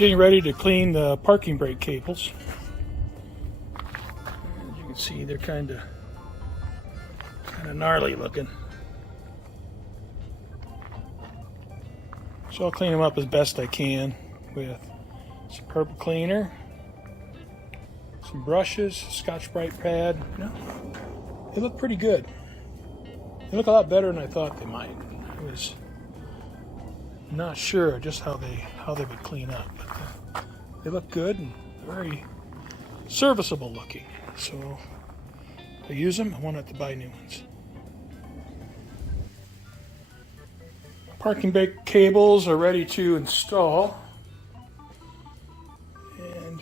Getting ready to clean the parking brake cables. As you can see, they're kind of gnarly looking. So I'll clean them up as best I can with some purple cleaner, some brushes, Scotch-Brite pad. You know, they look pretty good. They look a lot better than I thought they might. I was not sure just how they would clean up, but they look good and very serviceable looking. So if I use them, I won't have to buy new ones. Parking brake cables are ready to install, and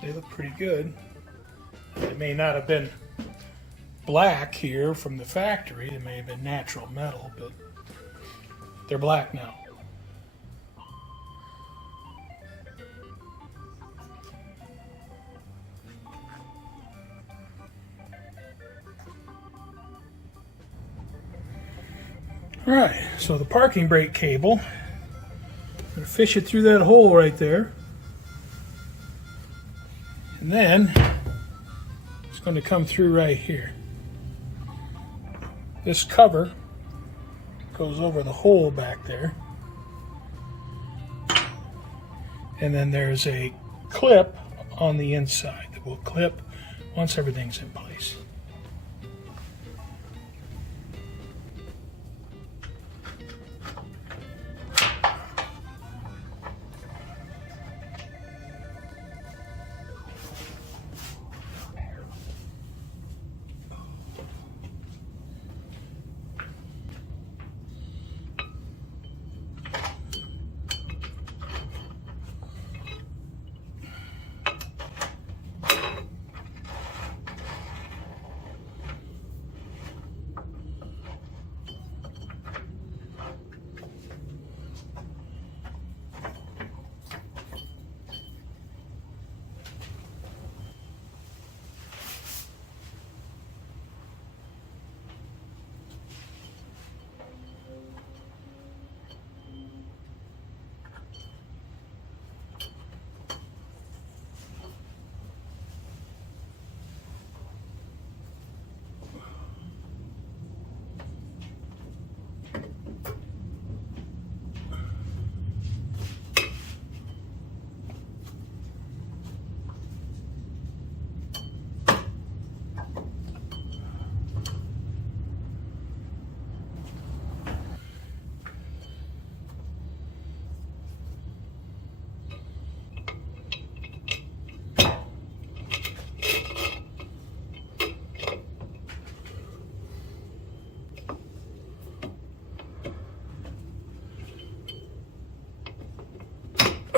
they look pretty good. They may not have been black here from the factory. They may have been natural metal, but they're black now. All right, so the parking brake cable, I'm going to fish it through that hole right there. And then it's going to come through right here. This cover goes over the hole back there. And then there's a clip on the inside that will clip once everything's in place.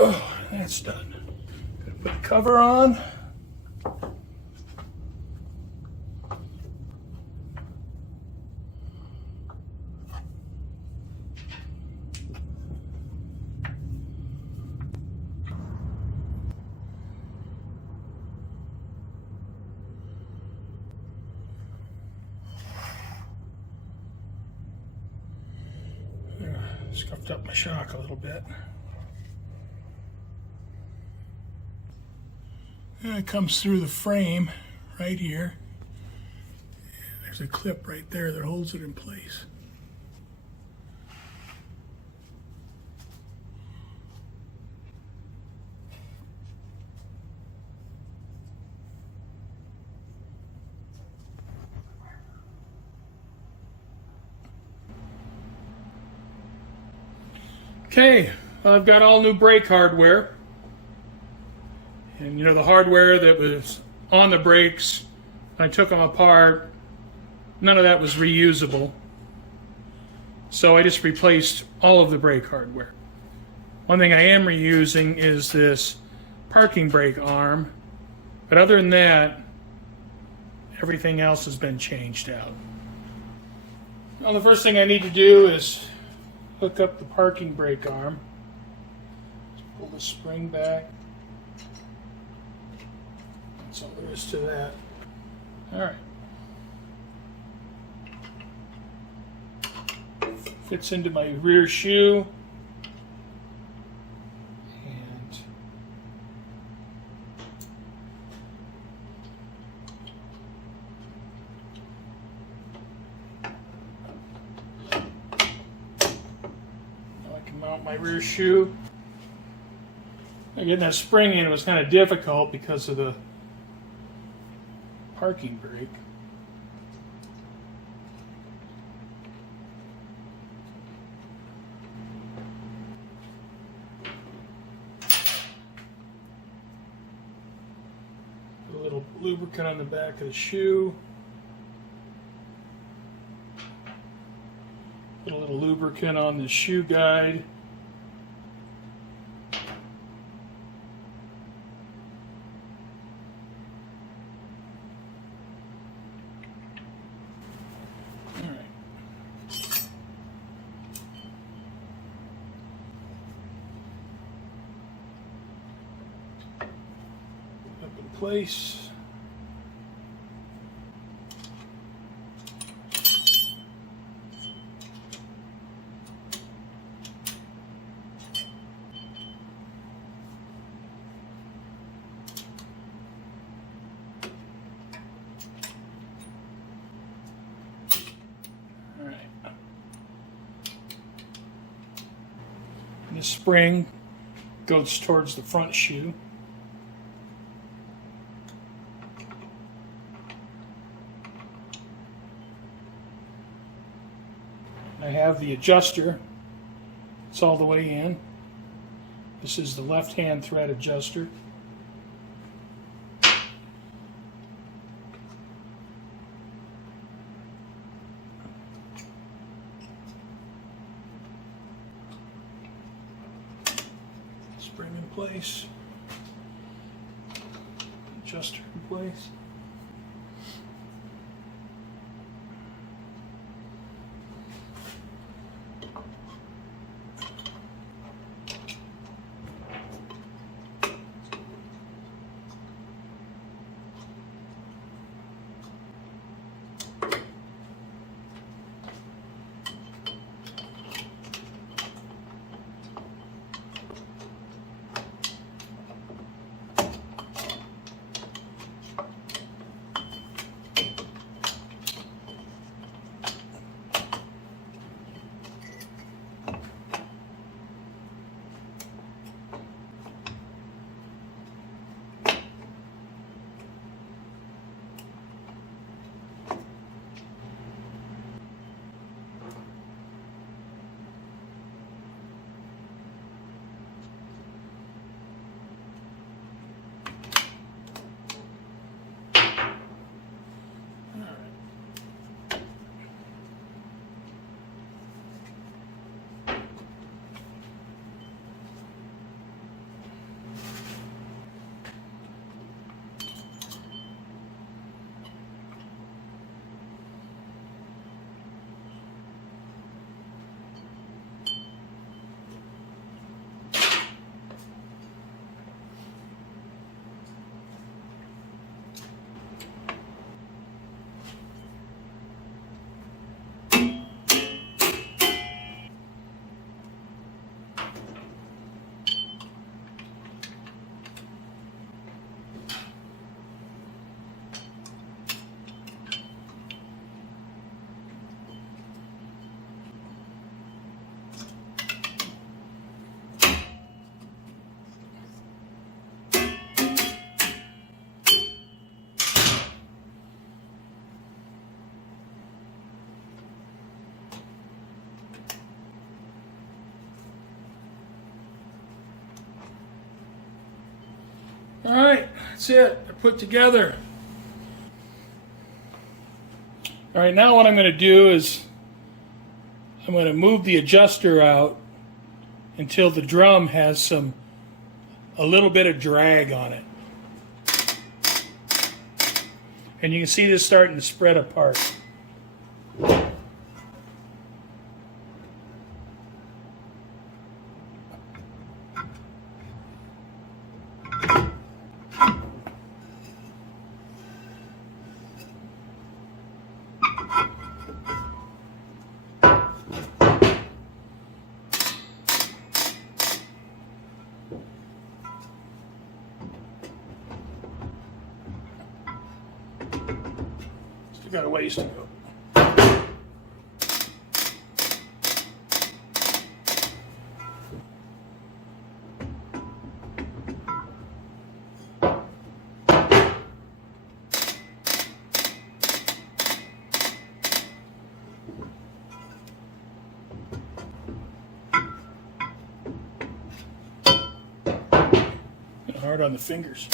Oh, that's done. Gonna put the cover on. Scuffed up my shock a little bit. And it comes through the frame right here. There's a clip right there that holds it in place. Okay, I've got all new brake hardware. And you know, the hardware that was on the brakes, I took them apart, none of that was reusable. So I just replaced all of the brake hardware. One thing I am reusing is this parking brake arm, but other than that, everything else has been changed out. Now the first thing I need to do is hook up the parking brake arm. Just pull the spring back. That's all there is to that. All right. Fits into my rear shoe. Mount my rear shoe. Getting that spring in was kind of difficult because of the parking brake. Put a little lubricant on the back of the shoe. Put a little lubricant on the shoe guide. Place. All right. And the spring goes towards the front shoe. I have the adjuster. It's all the way in. This is the left-hand thread adjuster. Spring in place. Adjuster in place. All right, that's it. They're put together. All right, now what I'm going to do is I'm going to move the adjuster out until the drum has a little bit of drag on it. And you can see this starting to spread apart. Still got a ways to go. hard on the fingers.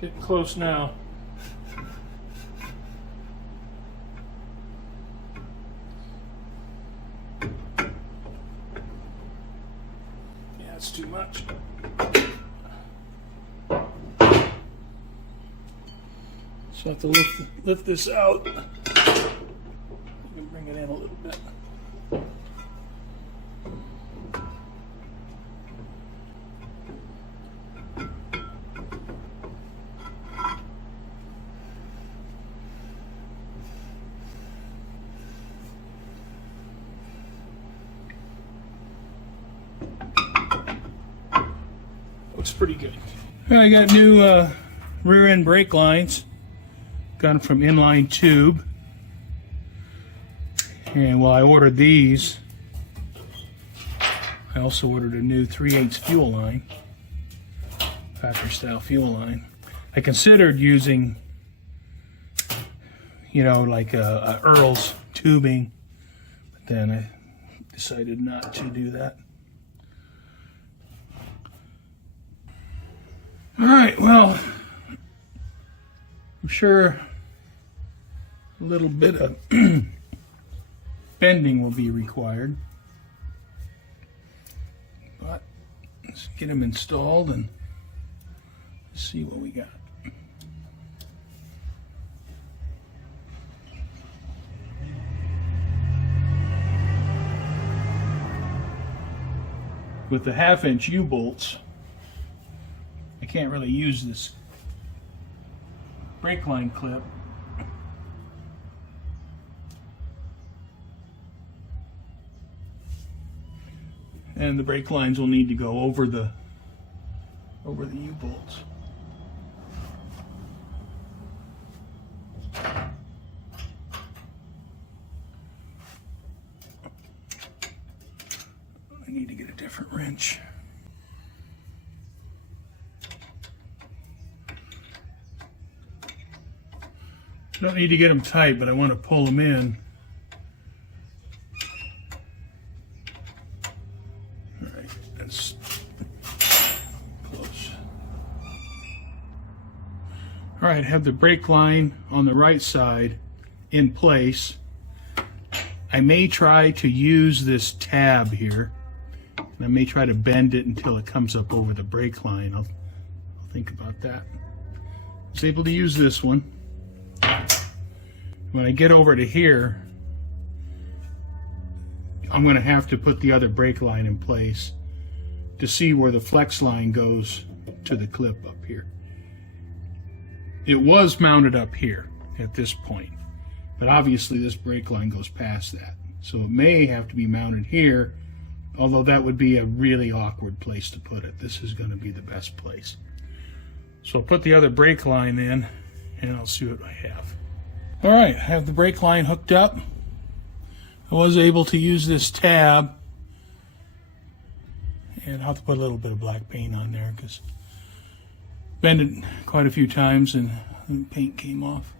Getting close now. Yeah, it's too much. So I have to lift this out. You can bring it in a little bit. Looks pretty good. I got new rear end brake lines. Got them from Inline Tube. And while I ordered these, I also ordered a new 3/8 fuel line, factory style fuel line. I considered using, you know, like a Earl's tubing, but then I decided not to do that. All right, well, I'm sure a little bit of bending will be required, but let's get them installed and see what we got. With the 1/2-inch U-bolts, I can't really use this brake line clip. And the brake lines will need to go over the U-bolts. I need to get a different wrench. I don't need to get them tight, but I want to pull them in. All right, that's close. All right, have the brake line on the right side in place. I may try to use this tab here. I may try to bend it until it comes up over the brake line. I'll think about that. I was able to use this one. When I get over to here, I'm going to have to put the other brake line in place to see where the flex line goes to the clip up here. It was mounted up here at this point, but obviously this brake line goes past that. So it may have to be mounted here, although that would be a really awkward place to put it. This is going to be the best place. So I'll put the other brake line in and I'll see what I have. All right, I have the brake line hooked up. I was able to use this tab, and I'll have to put a little bit of black paint on there because bent it quite a few times and the paint came off.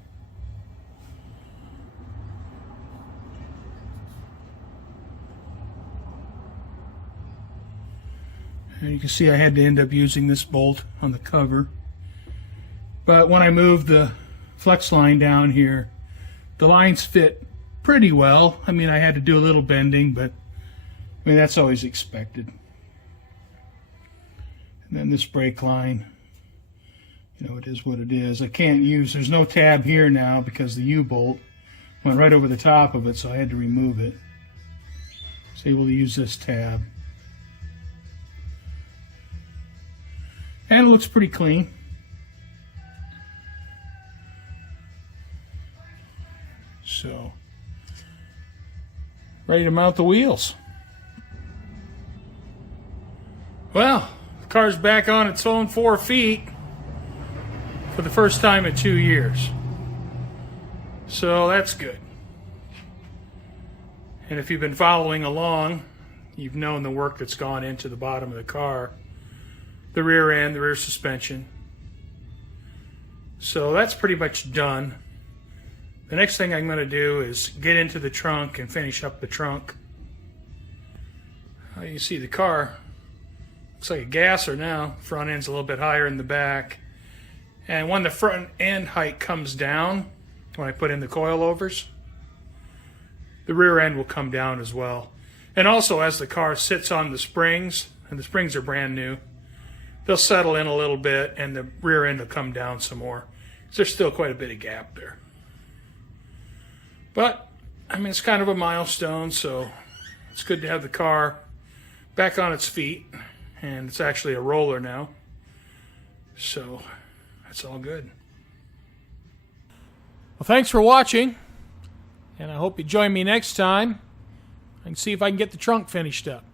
And you can see I had to end up using this bolt on the cover. But when I moved the flex line down here, the lines fit pretty well. I mean, I had to do a little bending, but I mean, that's always expected. And then this brake line, you know, it is what it is. I can't use, there's no tab here now because the U-bolt went right over the top of it, so I had to remove it. I was able to use this tab. And it looks pretty clean. So, ready to mount the wheels. Well, car's back on its own 4 feet for the first time in 2 years. So that's good. And if you've been following along, you've known the work that's gone into the bottom of the car, the rear end, the rear suspension. So that's pretty much done. The next thing I'm going to do is get into the trunk and finish up the trunk. You see the car looks like a gasser now. Front end's a little bit higher in the back. And when the front end height comes down, when I put in the coilovers, the rear end will come down as well. And also as the car sits on the springs, and the springs are brand new, they'll settle in a little bit and the rear end will come down some more. So there's still quite a bit of gap there. But, I mean, it's kind of a milestone, so it's good to have the car back on its feet. And it's actually a roller now. So, that's all good. Well, thanks for watching. And I hope you join me next time. I can see if I can get the trunk finished up.